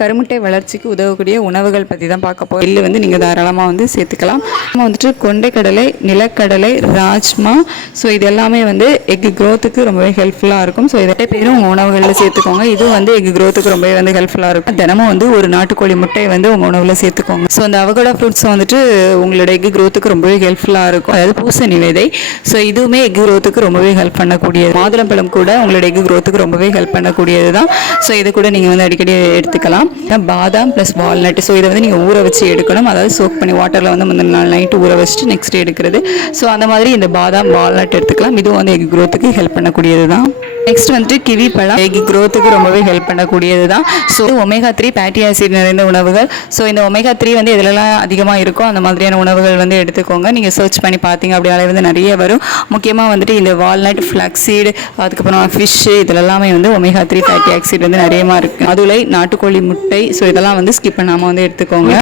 கருமுட்டை வளர்ச்சிக்கு உதவக்கூடிய உணவுகள் பற்றி தான் பார்க்க போகிறோம். எள்ளு வந்து நீங்கள் தாராளமாக வந்து சேர்த்துக்கலாம். நம்ம வந்துட்டு கொண்டைக்கடலை, நிலக்கடலை, ராஜ்மா, ஸோ இது எல்லாமே வந்து எக் க்ரோத்துக்கு ரொம்பவே ஹெல்ப்ஃபுல்லாக இருக்கும். ஸோ இதை பேரும் உங்கள் உணவுகளில் சேர்த்துக்கோங்க. இது வந்து எக் க்ரோத்துக்கு ரொம்பவே வந்து ஹெல்ப்ஃபுல்லாக இருக்கும். தினமும் வந்து ஒரு நாட்டுக்கோழி முட்டை வந்து உங்கள் உணவில் சேர்த்துக்கோங்க. ஸோ அந்த அவகோடா ஃப்ரூட்ஸ் வந்துட்டு உங்களோட எக் க்ரோத்துக்கு ரொம்பவே ஹெல்ப்ஃபுல்லாக இருக்கும். அதாவது பூசணி விதை, ஸோ இதுவுமே எக் க்ரோத்துக்கு ரொம்பவே ஹெல்ப் பண்ணக்கூடியது. மாதுளம்பழம் கூட உங்களோட எக் க்ரோத்துக்கு ரொம்பவே ஹெல்ப் பண்ணக்கூடியது தான். ஸோ இது கூட நீங்கள் வந்து அடிக்கடி எடுத்துக்கலாம். பாதாம் ப்ளஸ் வால்நட், ஸோ இதை வந்து நீங்கள் ஊற வச்சு எடுக்கணும். அதாவது சோக் பண்ணி வாட்டரில் வந்து முந்தின நாள் நைட்டு ஊற வச்சுட்டு நெக்ஸ்ட் எடுக்கிறது. ஸோ அந்த மாதிரி இந்த பாதாம் வால்நட் எடுத்துக்கலாம். இதுவும் வந்து எக் க்ரோத்துக்கு ஹெல்ப் பண்ணக்கூடியது தான். நெக்ஸ்ட் வந்துட்டு கிவி பழம் எக் க்ரோத்துக்கு ரொம்பவே ஹெல்ப் பண்ணக்கூடியது தான். ஸோ ஒமேகா 3 ஃபேட்டி ஆசிட் நிறைந்த உணவுகள். ஸோ இந்த ஒமேகா 3 வந்து எதுலலாம் அதிகமாக இருக்கும் அந்த மாதிரியான உணவுகள் வந்து எடுத்துக்கோங்க. நீங்கள் சர்ச் பண்ணி பார்த்தீங்க அப்படின்னாலே வந்து நிறைய வரும். முக்கியமாக வந்துட்டு இந்த வால்நட், ஃப்ளாக்ஸீடு, அதுக்கப்புறம் ஃபிஷ்ஷு, இதெல்லாமே வந்து ஒமேகா 3 ஃபேட்டி ஆசிட் வந்து நிறையமாக இருக்குது. அதுல நாட்டுக்கோழி முட்டை, ஸோ இதெல்லாம் வந்து ஸ்கிப் பண்ணாமல் வந்து எடுத்துக்கோங்க.